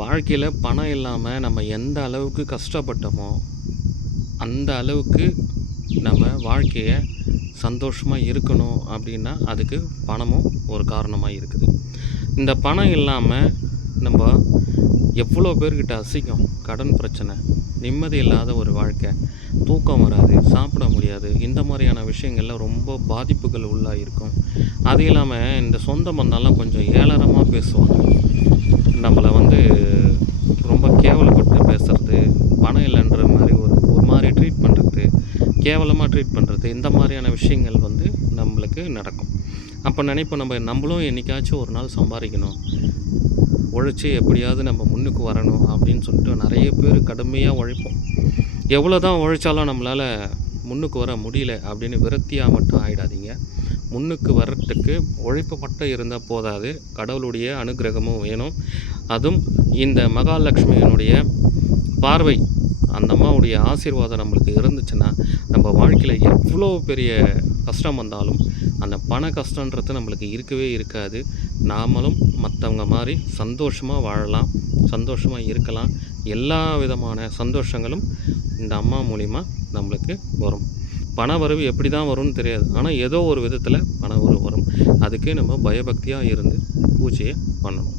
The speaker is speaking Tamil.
வாழ்க்கையில் பணம் இல்லாமல் நம்ம எந்த அளவுக்கு கஷ்டப்பட்டோமோ அந்த அளவுக்கு நம்ம வாழ்க்கையை சந்தோஷமாக இருக்கணும் அப்படின்னா அதுக்கு பணமும் ஒரு காரணமாக இருக்குது. இந்த பணம் இல்லாமல் நம்ம எவ்வளோ பேர்கிட்ட அசிங்கம், கடன் பிரச்சனை, நிம்மதி இல்லாத ஒரு வாழ்க்கை, தூக்கம் வராது, சாப்பிட முடியாது, இந்த மாதிரியான விஷயங்கள்ல ரொம்ப பாதிப்புகள் உள்ளாயிருக்கும். அது இல்லாமல் இந்த சொந்த பந்தம்லாம் கொஞ்சம் ஏளனமாக பேசுவாங்க. நம்மளை ரொம்ப கேவலப்பட்டு பேசுகிறது, பணம் இல்லைன்ற மாதிரி ஒரு ஒரு மாதிரி ட்ரீட் பண்ணுறது, கேவலமாக ட்ரீட் பண்ணுறது, இந்த மாதிரியான விஷயங்கள் நம்மளுக்கு நடக்கும். அப்போ நினைப்போம் நம்மளும் என்றைக்காச்சும் ஒரு நாள் சம்பாதிக்கணும், உழைச்சி எப்படியாவது நம்ம முன்னுக்கு வரணும் அப்படின்னு சொல்லிட்டு நிறைய பேர் கடுமையாக உழைப்போம். எவ்வளோ தான் உழைச்சாலும் நம்மளால் முன்னுக்கு வர முடியல அப்படின்னு விரக்தியாக மட்டும் ஆகிடாதீங்க. முன்னுக்கு வர்றதுக்கு உழைப்பு மட்டும் இருந்தால் போதாது, கடவுளுடைய அனுகிரகமும் வேணும். அதுவும் இந்த மகாலட்சுமியினுடைய பார்வை, அந்த அம்மாவுடைய ஆசீர்வாதம் நம்மளுக்கு இருந்துச்சுன்னா நம்ம வாழ்க்கையில் எவ்வளோ பெரிய கஷ்டம் வந்தாலும் அந்த பண கஷ்டன்றது நம்மளுக்கு இருக்கவே இருக்காது. நாமளும் மற்றவங்க மாதிரி சந்தோஷமாக வாழலாம், சந்தோஷமாக இருக்கலாம். எல்லா விதமான சந்தோஷங்களும் இந்த அம்மா மூலிமா நம்மளுக்கு வரும். பண வரவு எப்படி தான் வரும்னு தெரியாது, ஆனால் ஏதோ ஒரு விதத்தில் பண வரவு வரும். அதுக்கு நம்ம பயபக்தியாக இருந்து பூஜையை பண்ணணும்.